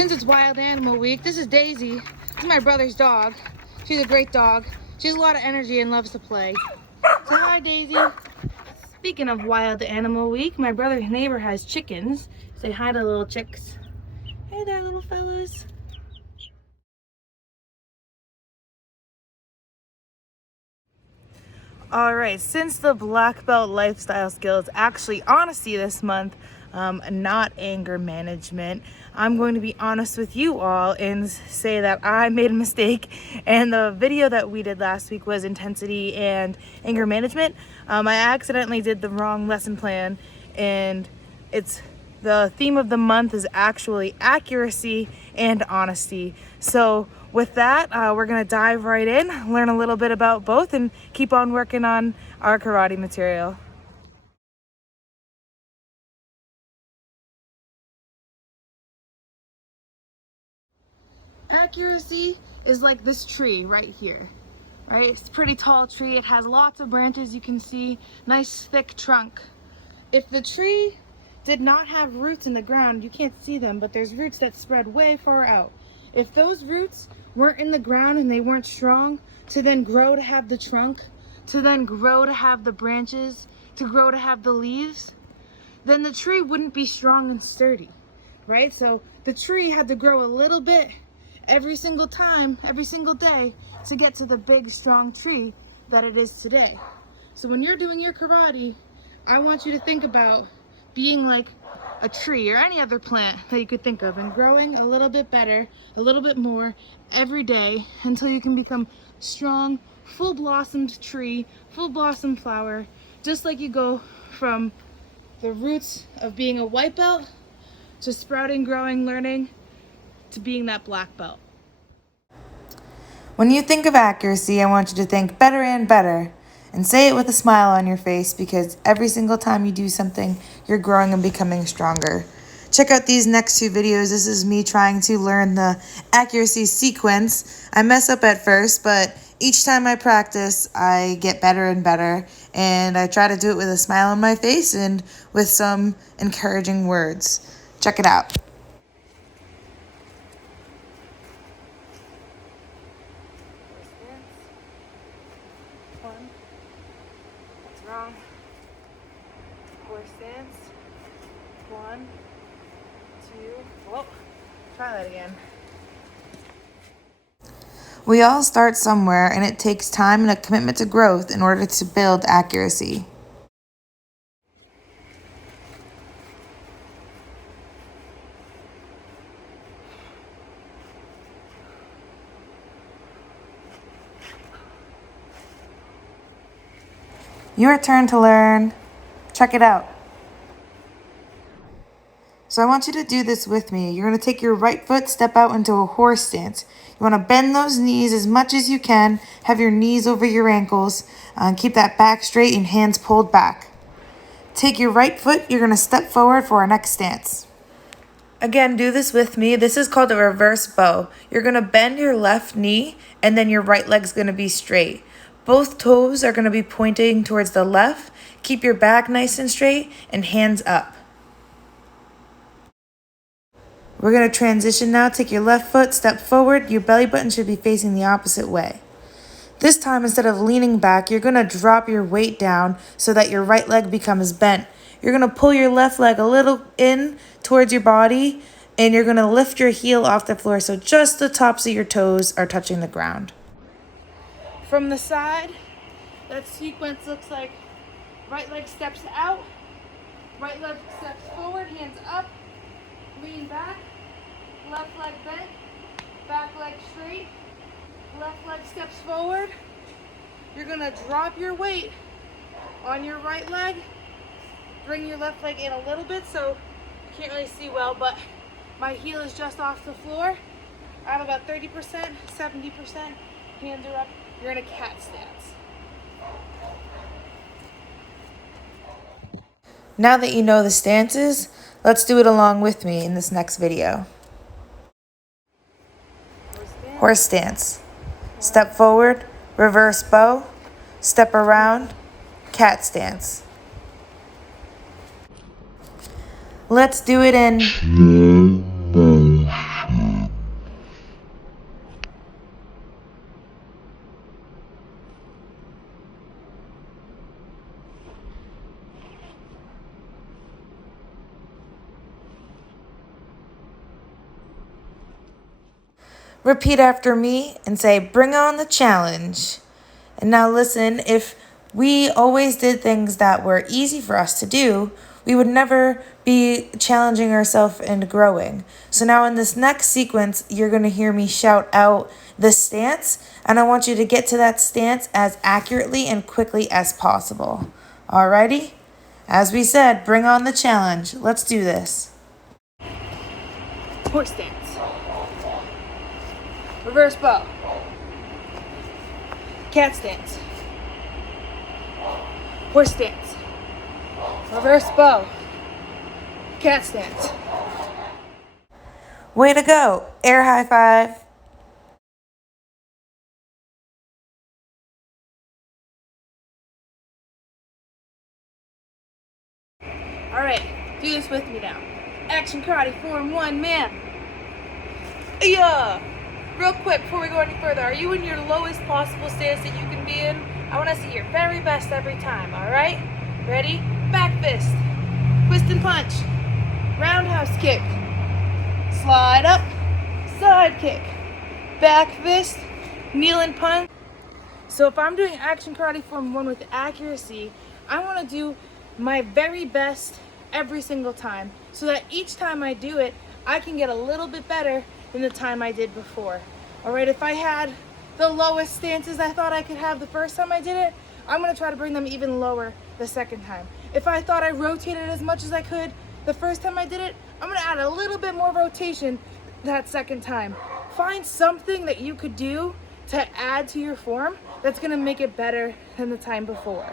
since it's Wild Animal Week, this is Daisy. This is my brother's dog. She's a great dog. She has a lot of energy and loves to play. Say hi, Daisy. Speaking of Wild Animal Week, my brother's neighbor has chickens. Say hi to the little chicks. Hey there, little fellas. All right, since the black belt lifestyle skill is actually honesty this month, not anger management, I'm going to be honest with you all and say that I made a mistake. And the video that we did last week was intensity and anger management. I accidentally did the wrong lesson plan, and the theme of the month is actually accuracy and honesty. So with that, we're gonna dive right in, learn a little bit about both, and keep on working on our karate material. Accuracy is like this tree right here, right? It's a pretty tall tree. It has lots of branches, you can see, nice thick trunk. If the tree did not have roots in the ground, you can't see them, but there's roots that spread way far out. If those roots weren't in the ground and they weren't strong to then grow to have the trunk, to then grow to have the branches, to grow to have the leaves, then the tree wouldn't be strong and sturdy, right? So the tree had to grow a little bit every single time, every single day, to get to the big, strong tree that it is today. So when you're doing your karate, I want you to think about being like a tree or any other plant that you could think of and growing a little bit better, a little bit more every day until you can become strong, full blossomed tree, full blossomed flower, just like you go from the roots of being a white belt to sprouting, growing, learning to being that black belt. When you think of accuracy, I want you to think better and better. And say it with a smile on your face, because every single time you do something, you're growing and becoming stronger. Check out these next two videos. This is me trying to learn the accuracy sequence. I mess up at first, but each time I practice, I get better and better. And I try to do it with a smile on my face and with some encouraging words. Check it out. Wrong. Horse stance. 1, 2. Whoa. Try that again. We all start somewhere, and it takes time and a commitment to growth in order to build accuracy. Your turn to learn. Check it out. So I want you to do this with me. You're going to take your right foot, step out into a horse stance. You want to bend those knees as much as you can. Have your knees over your ankles. Keep that back straight and hands pulled back. Take your right foot. You're going to step forward for our next stance. Again, do this with me. This is called a reverse bow. You're going to bend your left knee, and then your right leg's going to be straight. Both toes are going to be pointing towards the left. Keep your back nice and straight and hands up. We're going to transition now. Take your left foot, step forward. Your belly button should be facing the opposite way. This time, instead of leaning back, you're going to drop your weight down so that your right leg becomes bent. You're going to pull your left leg a little in towards your body, and you're going to lift your heel off the floor so just the tops of your toes are touching the ground. From the side, that sequence looks like right leg steps out, right leg steps forward, hands up, lean back, left leg bent, back leg straight, left leg steps forward. You're gonna drop your weight on your right leg, bring your left leg in a little bit so you can't really see well, but my heel is just off the floor. I have about 30%, 70%, hands are up. You're in a cat stance. Now that you know the stances, let's do it along with me in this next video. Horse stance. Step forward, reverse bow, step around, cat stance. Let's do it in slow motion. Repeat after me and say, bring on the challenge. And now listen, if we always did things that were easy for us to do, we would never be challenging ourselves and growing. So now in this next sequence, you're going to hear me shout out the stance, and I want you to get to that stance as accurately and quickly as possible. Alrighty? As we said, bring on the challenge. Let's do this. Horse stance. Reverse bow. Cat stance. Horse stance. Reverse bow. Cat stance. Way to go. Air high five. Alright, do this with me now. Action karate, form one, man. Yeah. Real quick, before we go any further, are you in your lowest possible stance that you can be in? I want to see your very best every time, alright? Ready? Back fist. Twist and punch. Roundhouse kick. Slide up. Side kick. Back fist. Kneel and punch. So if I'm doing action karate form one with accuracy, I want to do my very best every single time, so that each time I do it, I can get a little bit better than the time I did before. All right, if I had the lowest stances I thought I could have the first time I did it, I'm gonna try to bring them even lower the second time. If I thought I rotated as much as I could the first time I did it, I'm gonna add a little bit more rotation that second time. Find something that you could do to add to your form that's gonna make it better than the time before.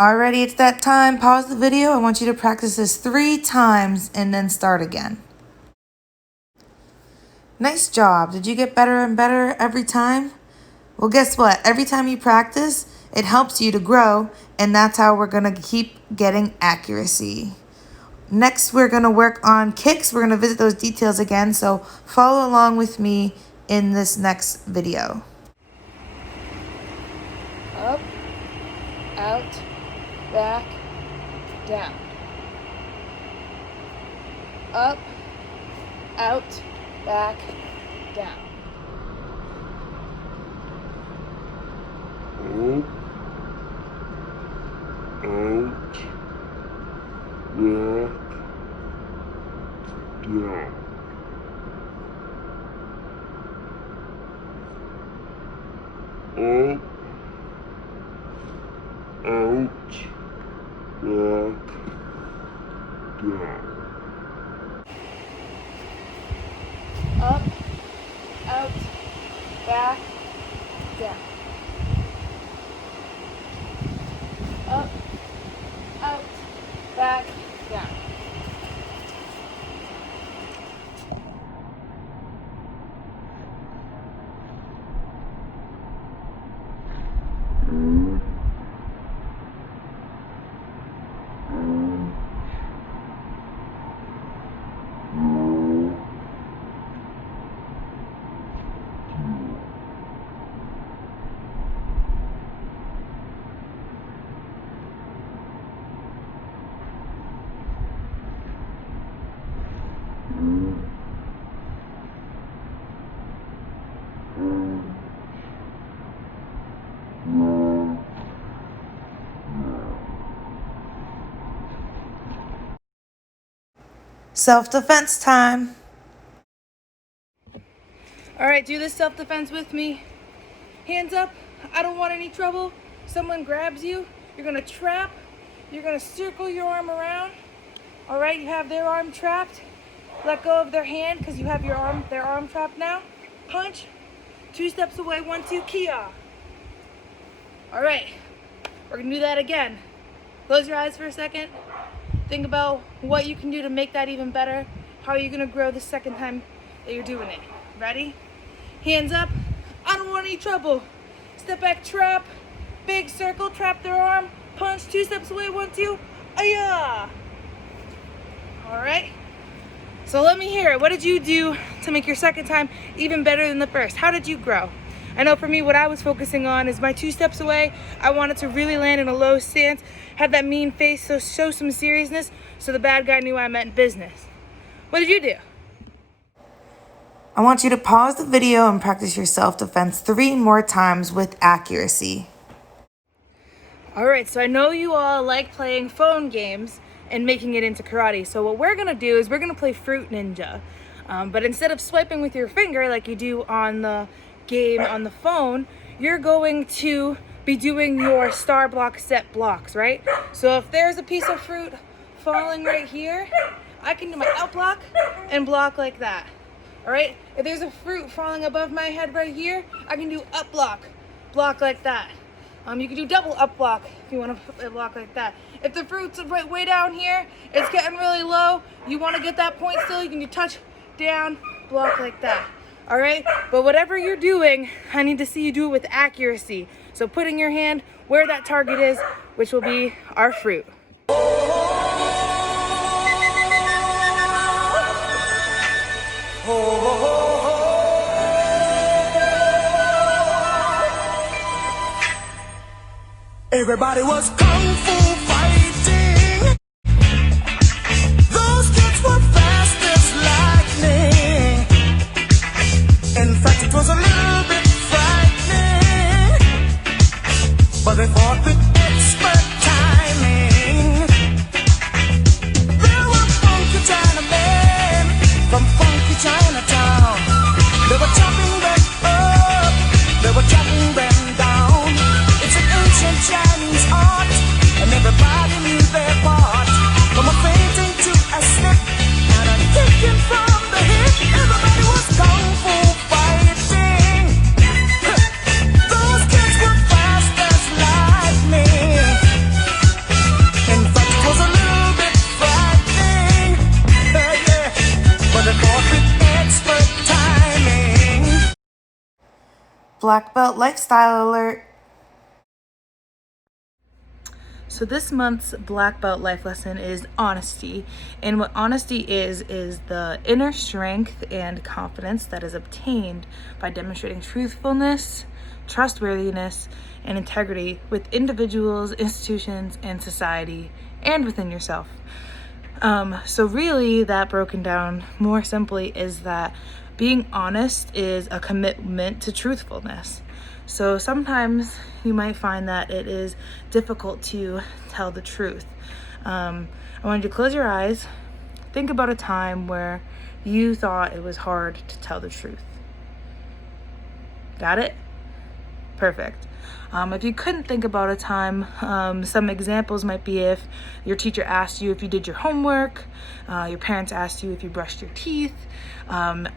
Alrighty, it's that time. Pause the video. I want you to practice this 3 times and then start again. Nice job. Did you get better and better every time? Well, guess what? Every time you practice, it helps you to grow, and that's how we're going to keep getting accuracy. Next, we're going to work on kicks. We're going to visit those details again, so follow along with me in this next video. Up, out, back, down. Up, out, back, down. Up, out, back, down. Up, out, back, down. Up, out, back, down. Up, out, back, down. Self-defense time. All right, do this self-defense with me. Hands up. I don't want any trouble. Someone grabs you. You're gonna trap. You're gonna circle your arm around. All right, you have their arm trapped. Let go of their hand because you have their arm trapped now. Punch. 2 steps away. 1, 2. Kia. All right, we're gonna do that again. Close your eyes for a second. Think about what you can do to make that even better. How are you gonna grow the second time that you're doing it? Ready? Hands up. I don't want any trouble. Step back, trap. Big circle, trap their arm. Punch, 2 steps away, 1, 2. Aya! All right. So let me hear it. What did you do to make your second time even better than the first? How did you grow? I know for me, what I was focusing on is my 2 steps away. I wanted to really land in a low stance, have that mean face, so show some seriousness, so the bad guy knew I meant business. What did you do? I want you to pause the video and practice your self-defense 3 more times with accuracy. Alright, so I know you all like playing phone games and making it into karate. So what we're gonna do is we're gonna play Fruit Ninja. But instead of swiping with your finger like you do on the game on the phone, you're going to be doing your star block set blocks, right? So if there's a piece of fruit falling right here, I can do my out block and block like that. Alright? If there's a fruit falling above my head right here, I can do up block like that. You can do double up block if you want to block like that. If the fruit's right way down here, it's getting really low, you want to get that point still, you can do touch, down, block like that. Alright? But whatever you're doing, I need to see you do it with accuracy. So putting your hand where that target is, which will be our fruit. Everybody was kung fu fighting. Those kids were fast as lightning. In fact, it was a little bit frightening, but they fought with expert timing. There were funky Chinamen from funky Chinatown. They were chopping them up, they were chopping them down. It's an ancient Chinese art, and everybody knew their part. From a fainting to a slip, and a kicking from the hip. Everybody was kung fu fighting. Those kids were fast as lightning. In fact, it was a little bit frightening, yeah. But they fought with expert timing. Black Belt Lifestyle Alert. So this month's Black Belt life lesson is honesty. And what honesty is the inner strength and confidence that is obtained by demonstrating truthfulness, trustworthiness, and integrity with individuals, institutions, and society, and within yourself. So really that broken down more simply is that being honest is a commitment to truthfulness. So sometimes you might find that it is difficult to tell the truth. I want you to close your eyes. Think about a time where you thought it was hard to tell the truth. Got it? Perfect. If you couldn't think about a time, some examples might be if your teacher asked you if you did your homework, your parents asked you if you brushed your teeth,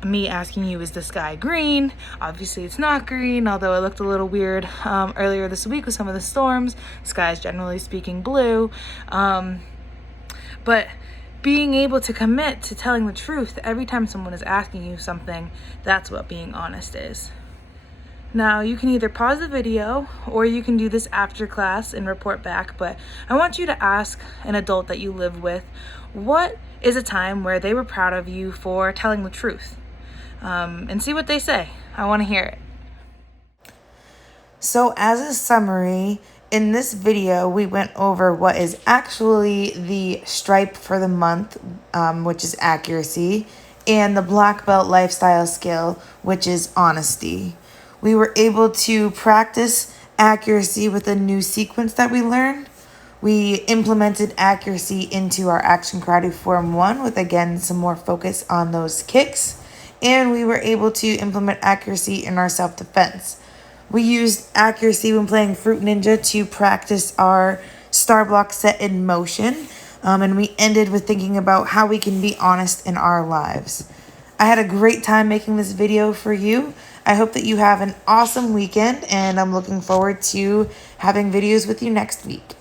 me asking you, is the sky green? Obviously it's not green, although it looked a little weird earlier this week with some of the storms. The sky is generally speaking blue. But being able to commit to telling the truth every time someone is asking you something, that's what being honest is. Now, you can either pause the video or you can do this after class and report back, but I want you to ask an adult that you live with, what is a time where they were proud of you for telling the truth? And see what they say. I want to hear it. So as a summary, in this video, we went over what is actually the stripe for the month, which is accuracy, and the black belt lifestyle skill, which is honesty. We were able to practice accuracy with a new sequence that we learned. We implemented accuracy into our Action Karate Form 1 with, again, some more focus on those kicks. And we were able to implement accuracy in our self-defense. We used accuracy when playing Fruit Ninja to practice our star block set in motion. And we ended with thinking about how we can be honest in our lives. I had a great time making this video for you. I hope that you have an awesome weekend, and I'm looking forward to having videos with you next week.